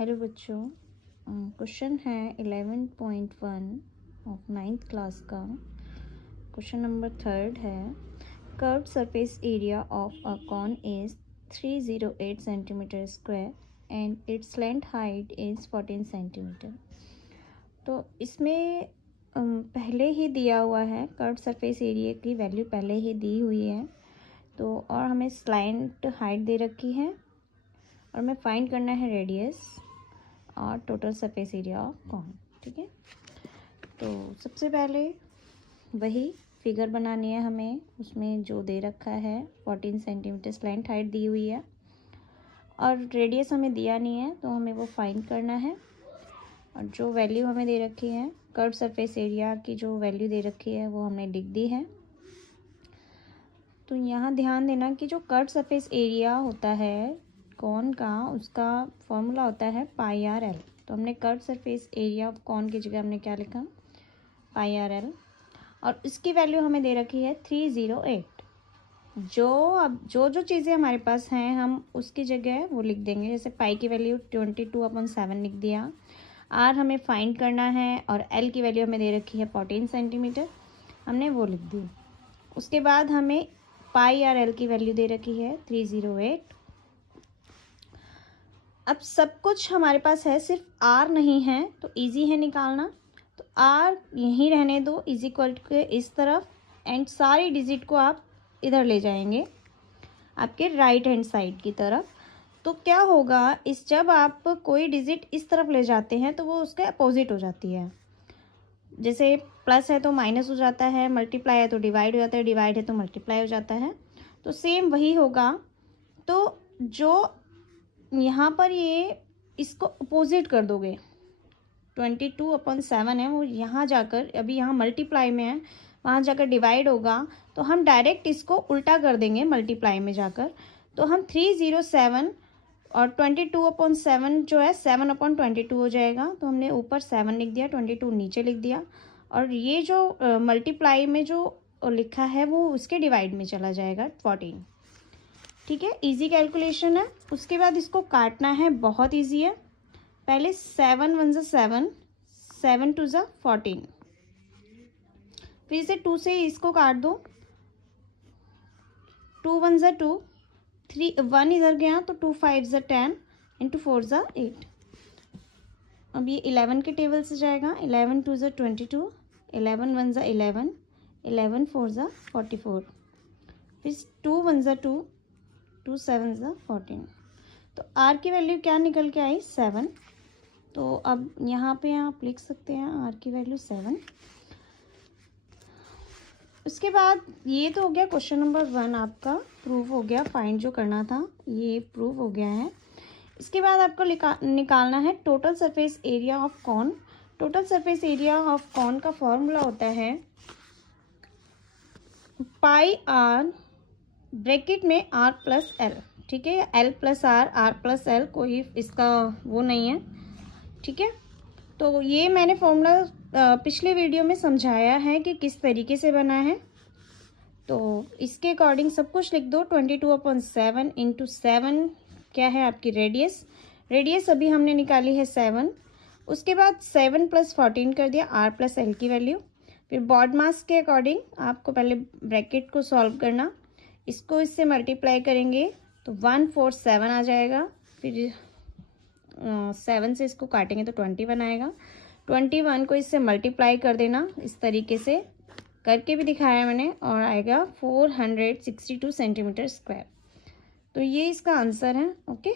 Hello बच्चों, question है 11.1 of 9th class का। क्वेश्चन नंबर 3 है, curved surface area of a cone is 308 centimetre square and its length height is 14 centimetre. तो इसमें पहले ही दिया हुआ है, कर्व्ड सरफेस एरिया की वैल्यू पहले ही दी हुई है। तो और हमें स्लैंट हाइट दे रखी है और हमें फाइंड करना है रेडियस और total surface area of cone. ठीक है, तो सबसे पहले वही फिगर बनानी है हमें। उसमें जो दे रखा है 14 सेंटीमीटर स्लैंट हाइट दी हुई है और रेडियस हमें दिया नहीं है, तो हमें वो फाइंड करना है। और जो वैल्यू हमें दे रखी है, कर्व सरफेस एरिया की जो वैल्यू दे रखी है वो हमने लिख दी है। तो यहाँ ध्यान देना कि जो कर्व सरफेस एरिया होता है कॉन का, उसका फॉर्मूला होता है पाई आर एल। तो हमने curve surface area of cone की जगह हमने क्या लिखा, पाई आर एल। और इसकी वैल्यू हमें दे रखी है 308। अब जो चीज़ें हमारे पास हैं हम उसकी जगह वो लिख देंगे। जैसे पाई की वैल्यू 22/7 लिख दिया। आर हमें फाइंड करना है और एल की वैल्यू हमें दे रखी है 14 सेंटीमीटर, हमने वो लिख दी। उसके बाद हमें पाई आर एल की वैल्यू दे रखी है 308। अब सब कुछ हमारे पास है, सिर्फ आर नहीं है, तो इजी है निकालना। तो आर यहीं रहने दो इज इक्वल टू के इस तरफ, एंड सारी डिजिट को आप इधर ले जाएंगे आपके राइट हैंड साइड की तरफ। तो क्या होगा, इस जब आप कोई डिजिट इस तरफ ले जाते हैं तो वो उसके अपोजिट हो जाती है। जैसे प्लस है तो माइनस हो जाता है, मल्टीप्लाई है तो डिवाइड हो जाता है, डिवाइड है तो मल्टीप्लाई हो जाता है। तो सेम वही होगा। तो जो यहाँ पर ये इसको अपोजिट कर दोगे, 22/7 है वो, यहाँ जाकर अभी यहाँ मल्टीप्लाई में है, वहाँ जाकर डिवाइड होगा। तो हम डायरेक्ट इसको उल्टा कर देंगे मल्टीप्लाई में जाकर। तो हम 307 और 22/7 जो है 7/22 हो जाएगा। तो हमने ऊपर 7 लिख दिया, 22 नीचे लिख दिया। और ये जो मल्टीप्लाई में जो लिखा है वो उसके डिवाइड में चला जाएगा 14। ठीक है, इजी कैलकुलेशन है। उसके बाद इसको काटना है, बहुत इजी है। पहले 7 1 7, 7 2 14, फिर से 2 से इसको काट दो, 2 1 2, 3 1 इधर गया तो 2 5 10, इंटू 4 8। अब ये 11 के टेबल से जाएगा, 11 2 22, 11 1 11, 11 4 44, फिर 2 1 2, 2 7 14। तो आर की वैल्यू क्या निकल के आई, 7। तो अब यहाँ पे आप लिख सकते हैं आर की वैल्यू 7। उसके बाद ये तो हो गया क्वेश्चन नंबर 1, आपका प्रूफ हो गया। फाइंड जो करना था ये प्रूफ हो गया है। इसके बाद आपको निकालना है total surface area of cone. Total surface area of cone का फॉर्मूला होता है पाई आर, ब्रैकेट में आर प्लस एल। ठीक है, l plus r plus l, कोई इसका वो नहीं है। ठीक है, तो ये मैंने फॉर्मूला पिछले वीडियो में समझाया है कि किस तरीके से बना है। तो इसके अकॉर्डिंग सब कुछ लिख दो। 22/7 इंटू 7 क्या है आपकी रेडियस। रेडियस अभी हमने निकाली है 7। उसके बाद 7 + 14 कर दिया आर प्लस एल की वैल्यू। फिर बॉड मास के अकॉर्डिंग आपको पहले ब्रैकेट को सॉल्व करना, इसको इससे मल्टीप्लाई करेंगे तो 147 आ जाएगा। फिर 7 से इसको काटेंगे तो 21 आएगा। 21 को इससे मल्टीप्लाई कर देना, इस तरीके से करके भी दिखाया मैंने, और आएगा 462 सेंटीमीटर स्क्वायर। तो ये इसका आंसर है। ओके।